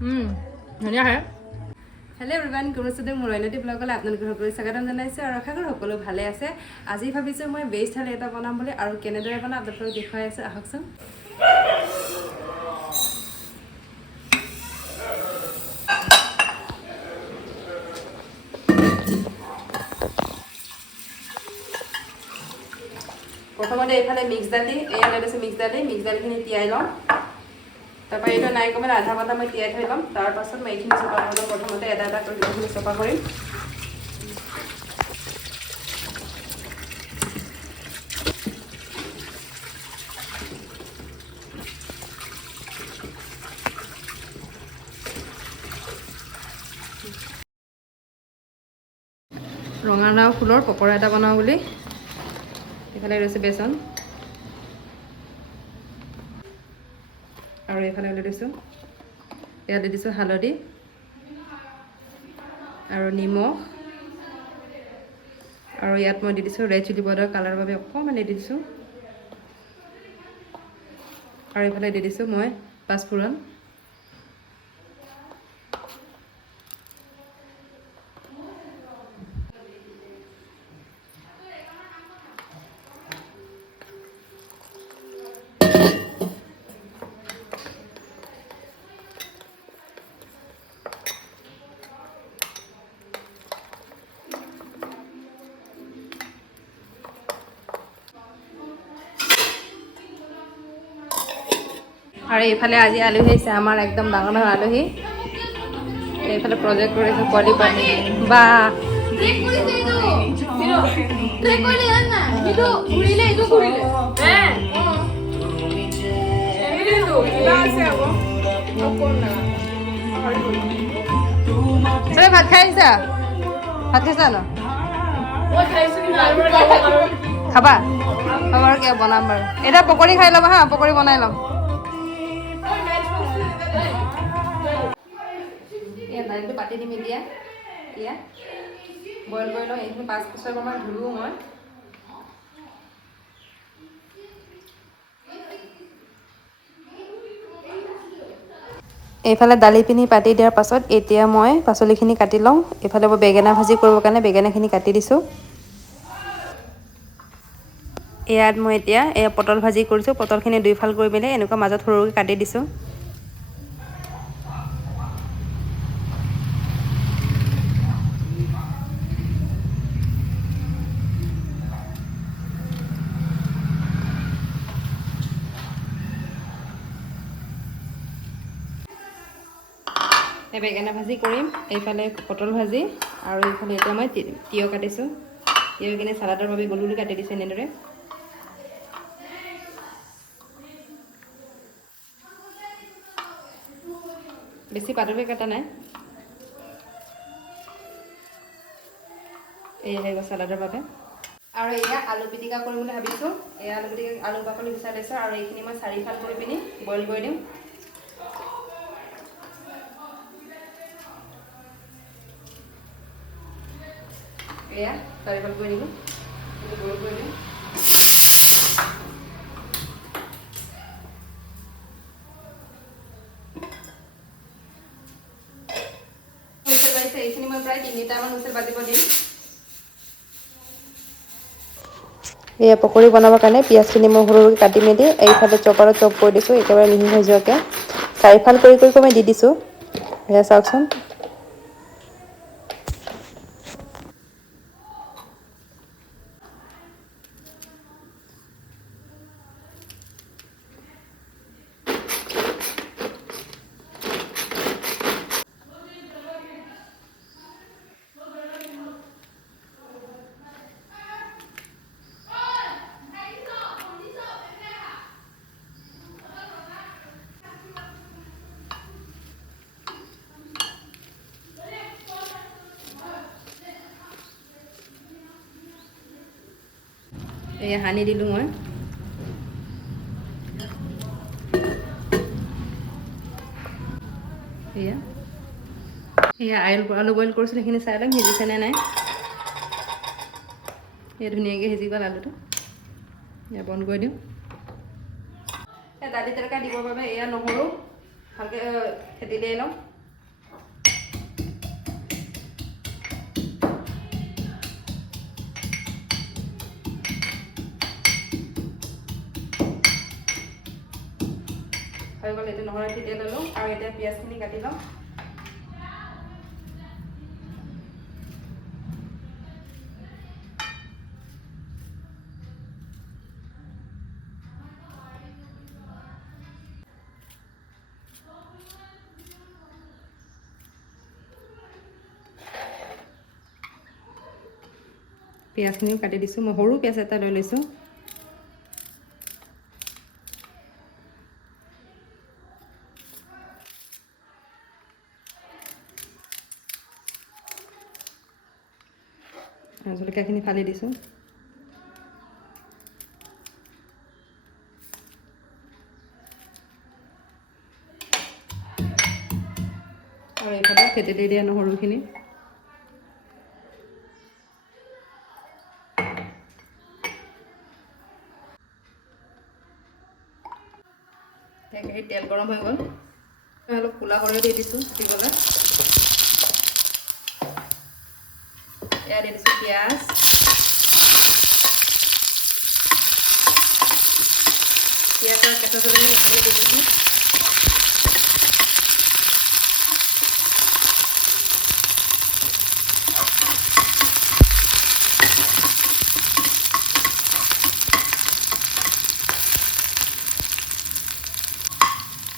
ধুনীয়া হয় hello' everyone কুৰুচুদে মোৰ অন্যটি ব্লগলৈ আপোনালোকক সকলোকে স্বাগতম জনাইছোঁ আৰু আশা কৰোঁ সকলো ভালে আছে আজি ভাবিছোঁ মই ভেজ থালি এটা বনাম বুলি আৰু কেনেদৰে বনাম আপোনালোকক দেখুৱাই আছোঁ আহকচোন প্ৰথমতে এইফালে মিক্স দালি এয়া লৈ লৈছোঁ মিক্স দালিখিনি তিয়াই লওঁ তাৰপৰা এইটো নাই কমেও আধা ঘণ্টা মই তিয়াই থৈ ল'ম তাৰপাছত মই এইখিনি চফা কৰি ল'ম প্ৰথমতে এটা এটা কৰি এইখিনি চফা কৰিম ৰঙালাও ফুলৰ পকৰা এটা বনাওঁ বুলি এইফালে ৰৈছে বেচন আৰু এইফালে লৈ দিছোঁ ইয়াত দি দিছোঁ হালধি আৰু নিমখ আৰু ইয়াত মই দি দিছোঁ ৰেড চিলি পাউডাৰ কালাৰৰ বাবে অকণমান দি দিছোঁ আৰু এইফালে দি দিছোঁ মই পাঁচফোৰণ আৰু এইফালে আজি আলহী আহিছে আমাৰ একদম ডাঙৰ ডাঙৰ আলহী এইফালে প্ৰজেক্ট কৰিছোঁ পোৱালি পানী বা ভাত খাই আহিছা ভাত খাইছা ন খাবা খাবা আৰু কিয় বনাম বাৰু এতিয়া পকৰি খাই ল'বা হা পকৰি বনাই ল'ম দালিটো পাতি দিম এতিয়া বইল কৰি লওঁ এইখিনি 5 বছৰমান ধুলোঁ মই এইফালে দালিখিনি পাতি দিয়াৰ পাছত এতিয়া মই পাচলিখিনি কাটি লওঁ এইফালে মই বেঙেনা ভাজি কৰিবৰ কাৰণে বেঙেনাখিনি কাটি দিছোঁ ইয়াত মই এতিয়া পটল ভাজি কৰিছোঁ পটলখিনি দুইফাল কৰি পেলাই এনেকুৱা মাজত সৰুকৈ কাটি দিছোঁ বেঙেনা ভাজি কৰিম এইফালে পটল ভাজি আৰু এইফালে এতিয়া মই তিয়ঁহ কাটিছোঁ তিয়ঁহখিনি চালাডৰ বাবে গোল গোল কাটি দিছোঁ এনেদৰে বেছি পাতলকৈ কটা নাই এয়া হৈ গ'ল চালাডৰ বাবে আৰু এয়া আলু পিটিকা কৰিম বুলি ভাবিছোঁ এয়া আলু পিটিকা আলু বাকলি গুচাই লৈছোঁ আৰু এইখিনি মই 4ফাল কৰি পিনি বইল কৰি দিম এয়া 4ফাল কৰি দিলোঁ বইল কৰি দিম এইখিনি মই প্ৰায় 3টামান হুইচেল বাজিব দিম এয়া পকৰি বনাবৰ কাৰণে পিঁয়াজখিনি মই সৰুকৈ কাটি মেলি এইফালে চপাৰত চপ কৰি দিছোঁ একেবাৰে মিহি হৈ যোৱাকৈ 4ফাল কৰি মই দি দিছোঁ এয়া চাওকচোন এয়া সানি দিলোঁ মই এয়া আলু বইল কৰিছিলোঁ সেইখিনি চাই লওঁ সিজিছেনে নাই এয়া ধুনীয়াকৈ সিজি গ'ল আলুটো এয়া বন্ধ কৰি দিওঁ দালি তৰকা দিবৰ বাবে এয়া নহৰু ভালকৈ থেতি দিয়াই লওঁ হৈ গ'ল। এইটো নহৰু ঠিতে ল'লোঁ আৰু এতিয়া পিঁয়াজখিনি কাটি ল'ম। পিঁয়াজখিনিও কাটি দিছোঁ। মই সৰু পিঁয়াজ এটা লৈ লৈছোঁ। জলকীয়াখিনি ফালি দিছোঁ। আৰু এইফালে থেতেলি দিয়া নহৰুখিনি। কেৰাহীত তেল গৰম হৈ গ'ল। অলপ ক'লা সৰিয়হ দি দিছোঁ ফুটিবলৈ। এয়া দি দিছোঁ পিঁয়াজ, পিঁয়াজ আৰু কেঁচা জলকীয়া ইফালে দি দিছোঁ।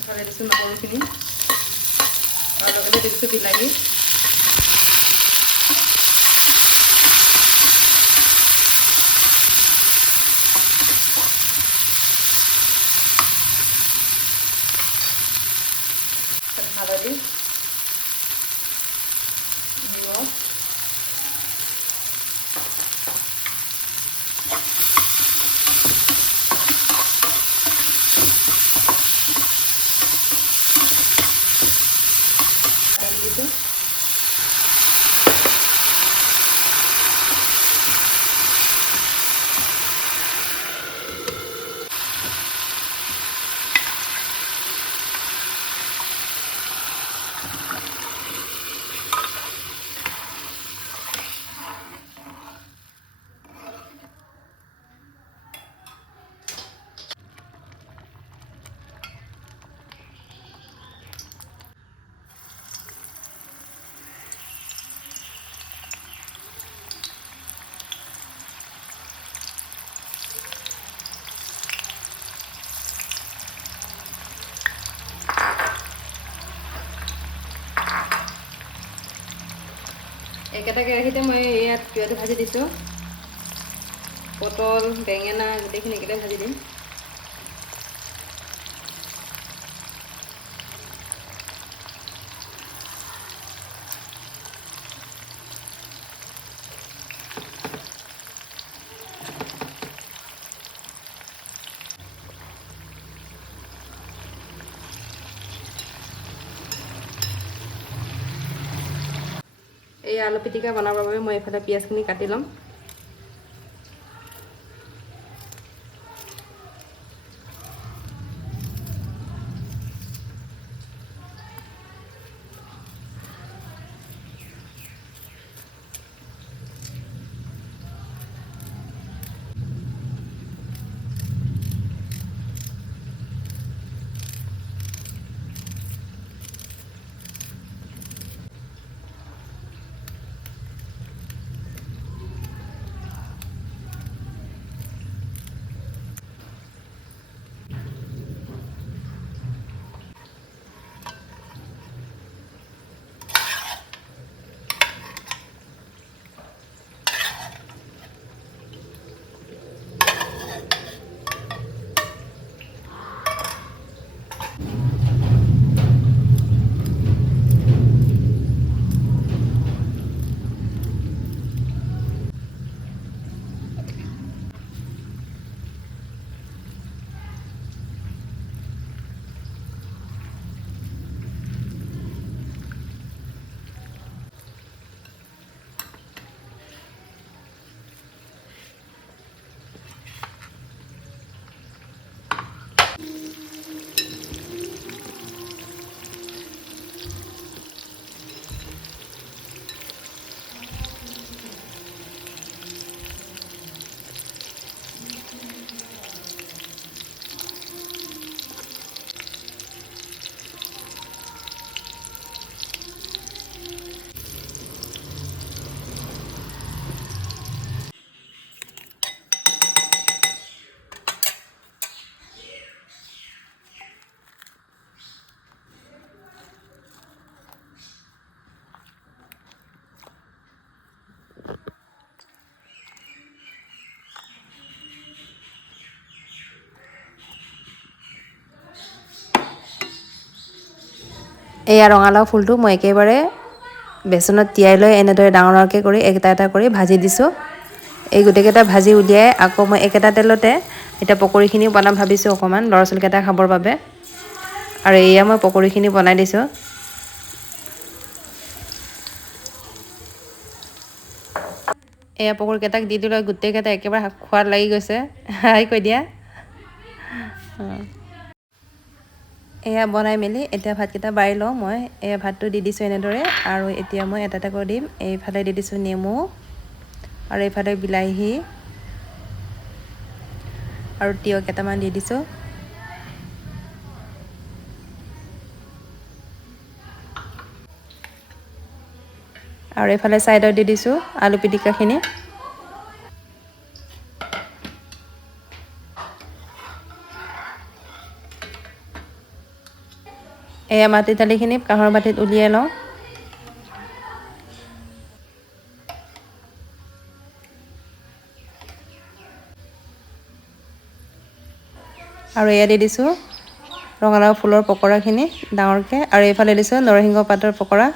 ইফালে দিছোঁ নহৰুখিনি আৰু লগতে দি দিছোঁ বিলাহী। হালধি, নিমখ, দিছোঁ। একেটা কেৰাহীতে মই ইয়াত তিয়ঁহটো ভাজি দিছোঁ। পটল, বেঙেনা গোটেইখিনি একেলগে ভাজি দিম। এই আলু পিটিকা বনাবৰ বাবে মই এইফালে পিঁয়াজখিনি কাটি ল'ম। এয়া ৰঙালাও ফুলটো মই একেবাৰে বেচনত তিয়াই লৈ এনেদৰে ডাঙৰ ডাঙৰকৈ কৰি এটা এটা কৰি ভাজি দিছোঁ। এই গোটেইকেইটা ভাজি উলিয়াই আকৌ মই একেটা তেলতে এতিয়া পকৰীখিনিও বনাম ভাবিছোঁ অকণমান ল'ৰা ছোৱালীকেইটা খাবৰ বাবে। আৰু এয়া মই পকৰীখিনি বনাই দিছোঁ। এয়া পকৰীকেইটাক দি দিলৈ গোটেইকেইটা একেবাৰে খোৱাদ লাগি গৈছে। হাই কৈ দিয়া। এয়া বনাই মেলি এতিয়া ভাতকেইটা বাঢ়ি লওঁ মই। এয়া ভাতটো দি দিছোঁ এনেদৰে আৰু এতিয়া মই এটা এটা কৰি দিম। এইফালে দি দিছোঁ নেমু আৰু এইফালে বিলাহী আৰু তিয়ঁহ কেইটামান দি দিছোঁ। আৰু এইফালে ছাইডত দি দিছোঁ আলু পিটিকাখিনি। এয়া মাটি দালিখিনি কাঁহৰ বাতিত উলিয়াই লওঁ। আৰু এয়া দি দিছোঁ ৰঙালাও ফুলৰ পকৰাখিনি ডাঙৰকৈ আৰু এইফালে দিছোঁ নৰসিংহ পাতৰ পকৰা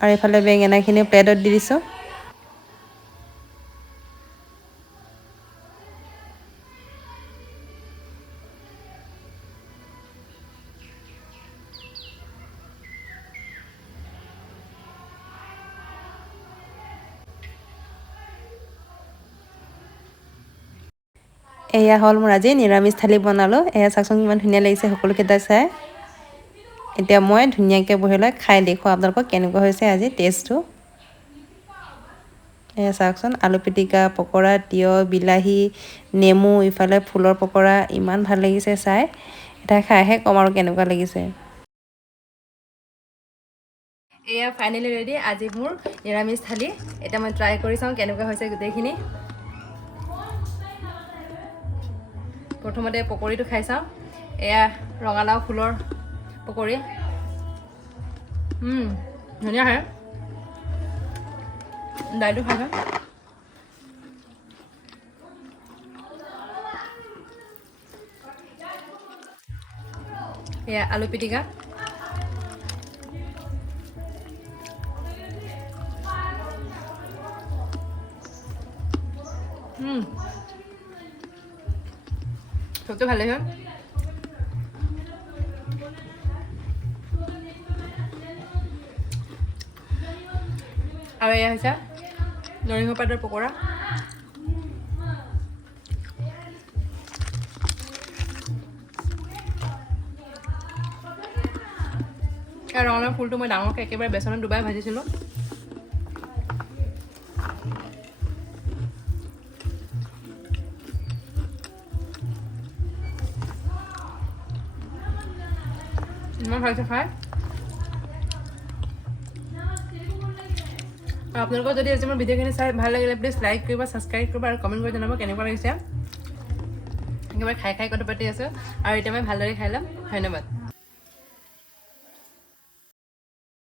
আৰু এইফালে বেঙেনাখিনি প্লেটত দি দিছোঁ। এয়া হ'ল মোৰ আজি নিৰামিষ থালি বনালোঁ। এয়া চাওকচোন কিমান ধুনীয়া লাগিছে সকলোকেইটা চাই। এতিয়া মই ধুনীয়াকৈ বহি লৈ খাই দেখুৱাওঁ আপোনালোকক কেনেকুৱা হৈছে আজি টেষ্টটো। এয়া চাওকচোন আলু পিটিকা পকৰা তিয়ঁহ বিলাহী নেমু ইফালে ফুলৰ পকৰা ইমান ভাল লাগিছে চাই। এতিয়া খাইহে ক'ম আৰু কেনেকুৱা লাগিছে। এয়া ফাইনেলি ৰেডি আজি মোৰ নিৰামিষ থালি। এতিয়া মই ট্ৰাই কৰি চাওঁ কেনেকুৱা হৈছে গোটেইখিনি। প্ৰথমতে পকৰীটো খাই চাওঁ। এয়া ৰঙালাও ফুলৰ পকৰী। ধুনীয়া হয়। দাইলটো খাই চাওঁ। এয়া আলু পিটিকা। চবটো ভালেই হয়। আৰু এয়া হৈছে নৰসিংহ পাতৰ পকৰা। আৰু ৰঙালাও ফুলটো মই ডাঙৰকৈ একেবাৰে বেচনত ডুবাই ভাজিছিলোঁ। ইমান ভাল হৈছে খাই। আৰু আপোনালোকৰ যদি আজি মোৰ ভিডিঅ'খিনি চাই ভাল লাগিলে প্লিজ লাইক কৰিব ছাবস্ক্ৰাইব কৰিব আৰু কমেণ্ট কৰি জনাব কেনেকুৱা লাগিছে। একেবাৰে খাই কথা পাতি আছোঁ আৰু এতিয়া মই ভালদৰে খাই ল'ম। ধন্যবাদ।